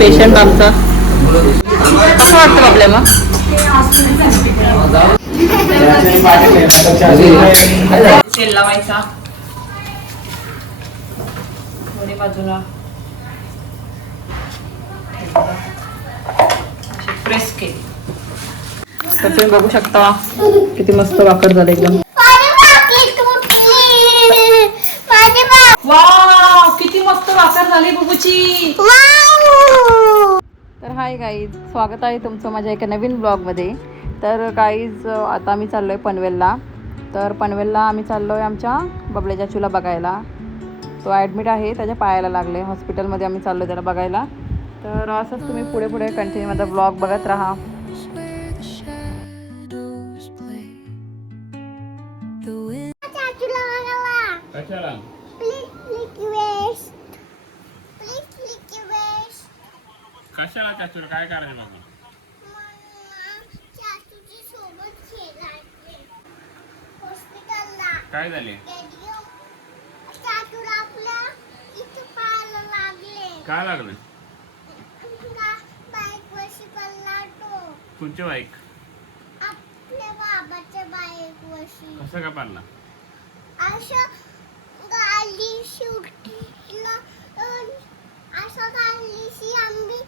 Patient आमचा कसं वाटतं आपल्याला तेल लावायचा दोन्ही बाजूला प्रेस केली तर तुम्ही बघू शकता किती मस्त वाकड झालं एकदम. वाव किती मस्त वाकड झाली बुबूची. तर हाय गाईज, स्वागत आहे तुमचं माझ्या एका नवीन ब्लॉगमध्ये. तर गाईज आता आम्ही चाललो आहे पनवेलला. तर पनवेलला आम्ही चाललो आहे आमच्या बबल्याच्या चूला बघायला. तो ॲडमिट आहे, त्याच्या पायाला लागले. हॉस्पिटलमध्ये आम्ही चाललो त्याला बघायला. तर असंच तुम्ही पुढे पुढे कंटिन्यू माझा ब्लॉग बघत राहा. कशाला चाचूला काय करायचं मग? काय झाले? काय लागलं? कोणच्या बाईक? आपल्या बाबाच्या बाईक वशी. कसं का पाडला? असं गाडी सुटला असं गाडीशी आम्ही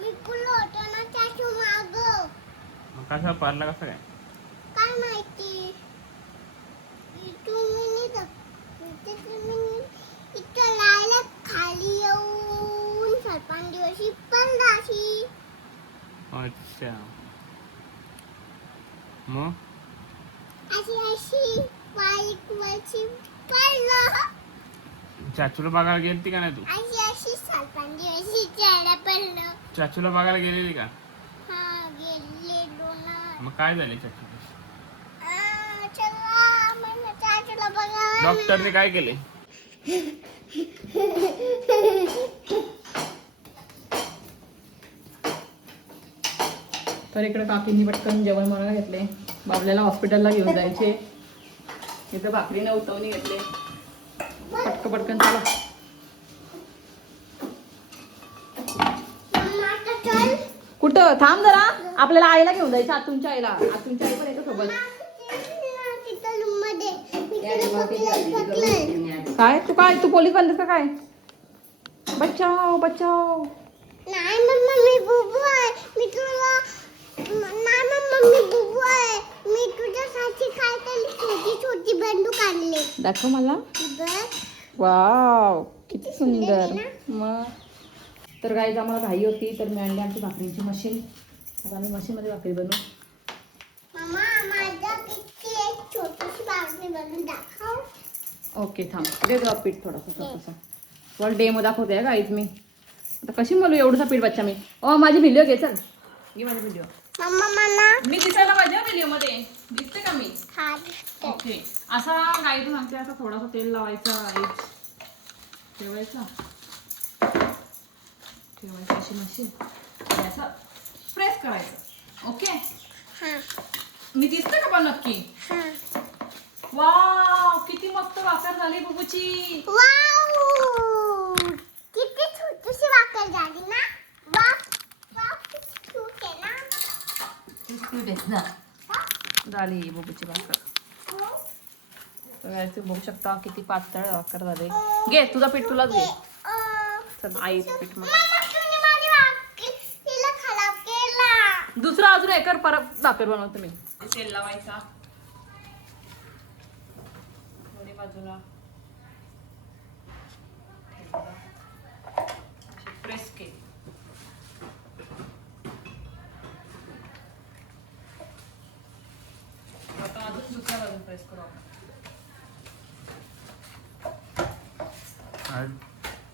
मी पुलो होतो ना त्याच्या मागं. कसा पाडला कसं काय? काय माहिती तुम्ही इथं राहिलं खाली येऊन सरपंच दिवशी पडलाशी. अच्छा मग अशी बाईक वरची पडलं. चाचूला बघायला गेलती का नाही तू? अशी सरपंच दिवशी चढा पडलं. चाचूला बघायला गेलेली का? हा गेले दोन. मग काय झाले चाचू? चला मला चाचूला बघा. डॉक्टरने काय केले? तर इकडे काकींनी पटकन जेवण बनवायला घेतले. बाबल्याला हॉस्पिटलला घेऊन जायचे. इथं भाकरीने उतवणी घेतले. पटकन चला. कुठं थांब जरा, आपल्याला आईला घेऊन जायचं. आतूनच्या आईला. आतूनच्या आई पण येतो सोबत. काय तू पोलीस बनतेस का काय? बचाव बचाव. नाही मम्मा मी बुबू आहे. मी तुला नाही मम्मा मी बुबू आहे. मी तुझ्यासाठी काहीतरी छोटी छोटी बंदूक आणली. दाखव मला. वाव किती सुंदर. मग तर गाईज आम्हाला घाई होती तर मी आणली आमची भाकरीची मशीन. आता आम्ही मशीनमध्ये भाकरी बनवू. मम्मा माझ्या किती एक छोटीशी भाकरी बनवून दाखव. ओके थांब दे जरा पीठ थोडंसं थोडंसं. वर डेमो दाखवते गाईज मी. आता कशी बोलू एवढंसा पीठ बच्चा मी. माझी व्हिडिओ घे चल. घे माझी व्हिडिओ. मम्मा मला मी दिसायला पाहिजे व्हिडिओमध्ये. दिसते का मी? हा ओके. असा गाईतून सांगते असा थोडासा तेल लावायचा. ठेवायचा अशी मशीन असं प्रेस करायचं. ओके. मी दिसते का पण नक्की? वाव किती मस्त वाकर झाली बुबूची. वाव किती छोटीशी भाकर झाली ना. वाव किती क्यूट आहे ना. झाली बुबूची भाकर. तर बघू शकता किती पातळ भाकर झाले. घे तुझा पीठ तुलाच घे. चल आई पीठ मग दुसरा अजून एकर परत भाकर बनवतो मी. तेल लावायचा दोन्ही बाजूला प्रेस केली. आता अजून दुसऱ्या बाजून प्रेस करू आपण.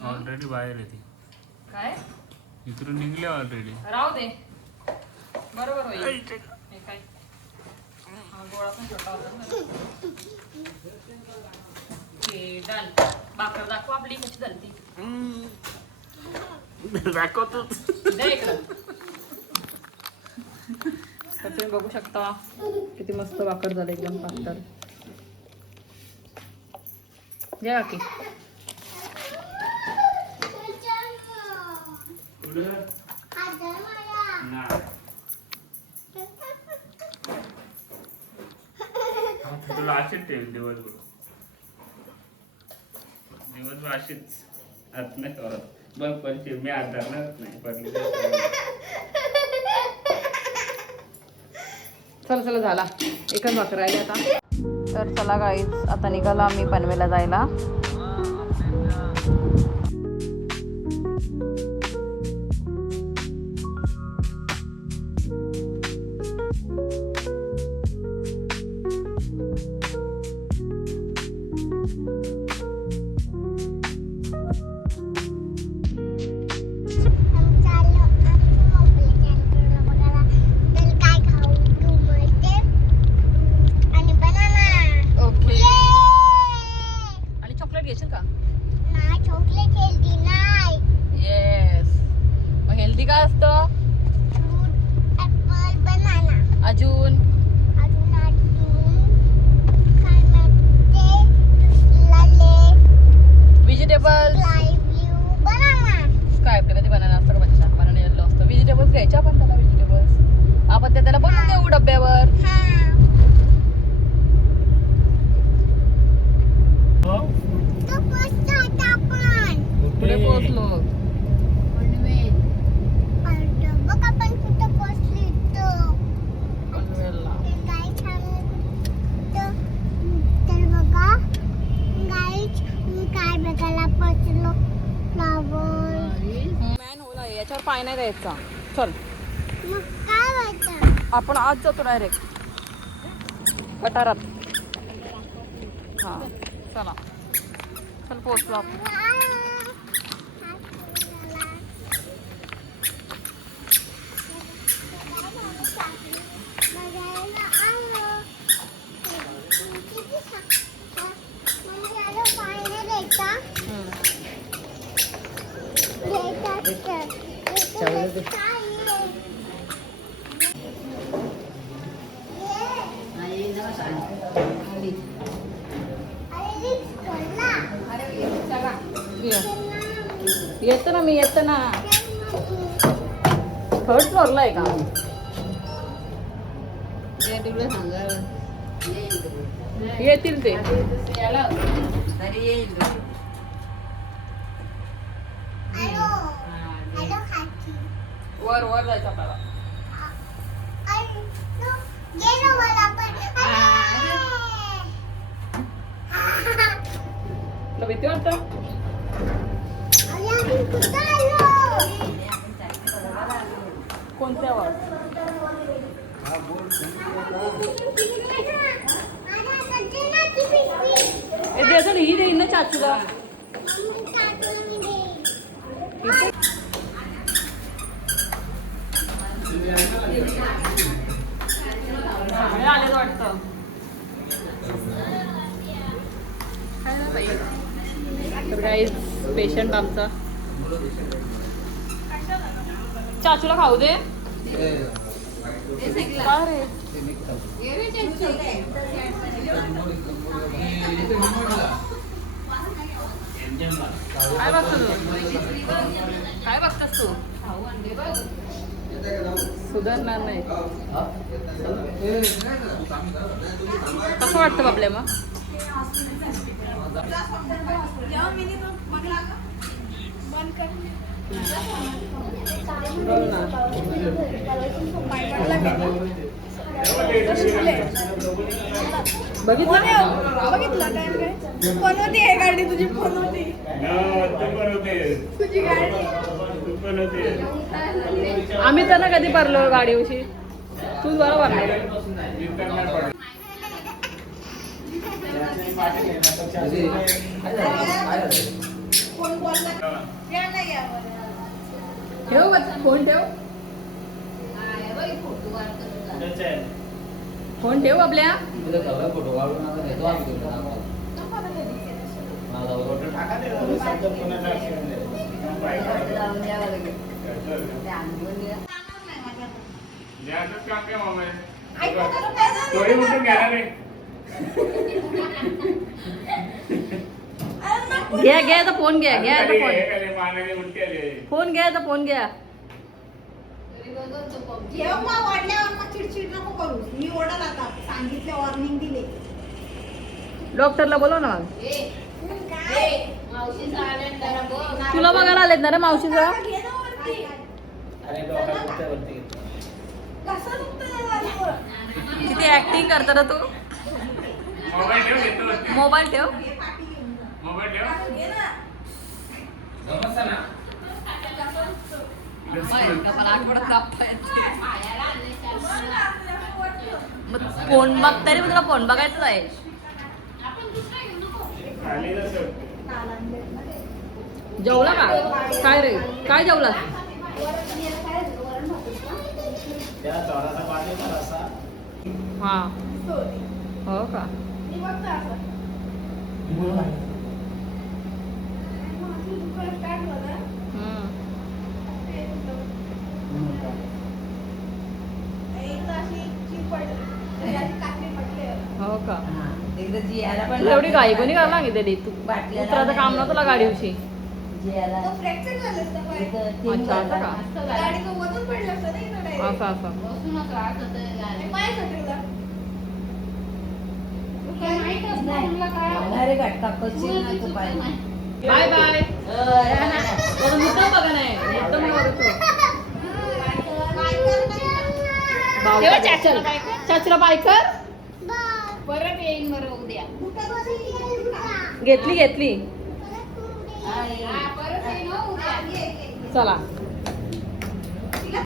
ऑलरेडी बाहेर येते. काय इकडून निघले ऑलरेडी. राहू दे बरोबर होईल. हे काय हा गोळा पण छोटा होता ना. Okay done. भाकर दाखव आपली कशी झाली. दाखवतोच. दे इकडं. तर तुम्ही बघू शकता किती मस्त भाकर झाले एकदम पातळ. घ्या की इकडं हात धर मला. नाही तुला असेच ठेव दिवसभर अशीच हात नाही करत बघ पण मी हात धरणारच नाही पडली चला चला झाला एकच भाकर राहिली आता. तर चला गाईज आता निघालो आम्ही पनवेलला जायला. ओके आणि चॉकलेट घेशील का? येस. मग हेल्दी काय असतं अजून? व्हेजिटेबल्स काय आपल्या कधी बनाना असतं का बच्चा? बनाना येल्लो असतं. व्हेजिटेबल्स घ्यायचे आपण त्याला. व्हेजिटेबल्स आपण त्याला बनवून देऊ डब्यावर. पुढे पोहोचलो. पनवेलला. काय बघायला पोचलो फ्लावर. मॅन होल आहे याच्यावर पाय नाही द्यायचा. चल मग काय व्हायचं? आपण आज जातो डायरेक्ट कटारात. हा चला चल पोहोचलो आपण. येतं ना मी येतं ना. थर्ड फ्लोअरला आहे का? येतील ते. वर वर जायचं आपल्याला. तुला भीती वाटतं? कोणत्या वर? द्यायचं ना. ही देईन ना चाचूला. सगळे आलेच वाटतं. तर काही पेशंट आमचा. चाचूला खाऊ दे. काय रे? काय बघतो तू? काय बघतोस तू? सुधारणार नाही. कसं वाटतं बाबल्या मग? बघितलं काय फोन होती आहे गाडी तुझी. फोन होती तुझी गाडी. आम्ही तर ना कधी भरलो गाडीवशी. तूच बरोबर नाही. ठेव फोन ठेव. फोन ठेव आपल्या. घ्या घ्या फोन घ्या. घ्या फोन. फोन घ्या फोन घ्या. जेव्हा वाढल्यावर मग चिडचिड नको करू. मी ओरडल आता. सांगितले, वॉर्निंग दिले. डॉक्टरला बोलव ना मग. तुला बघायला आलेत ना रे मावशीचं. घे ना वरती. अरे डोका कुठे वरती घेतो. कसं दुखतं ना वरवर? किती ऍक्टिंग करतो ना तू. मोबाईल ठेव घेतो वरती. मोबाईल ठेव. मोबाईल ठेव. घे ना. समजतं ना? फोन बघता रे, तुला फोन बघायचं आहे. खाली नसेल. जेवला का काय रे, काय जेवला? त्या चोराचा पाठवला असा. हा हो का. मी बघतो असं. माझं दुकान start झालं. हम्म. एकदा अशी चीप पडली. त्याची काकडी पडली. हो का. तुला एवढी घाई कोणी करायला सांगितलेली तू. उतराचं काम नव्हतं तुला गाडीविषयी. तो फ्रॅक्चर झालं असतं पाय. अच्छा असं का. गाडीचं वजन पडलं असतं ना इथं direct. असं असं. आणि पायासाठी उद्या. Bye bye. मुद्दाम बघा नाही, मुद्दाम बघतो. तेव्हा चाचल चाचूला बाय कर. परत येईन बरं उद्या. घेतली घेतली. परत येईन हो उद्या. चला.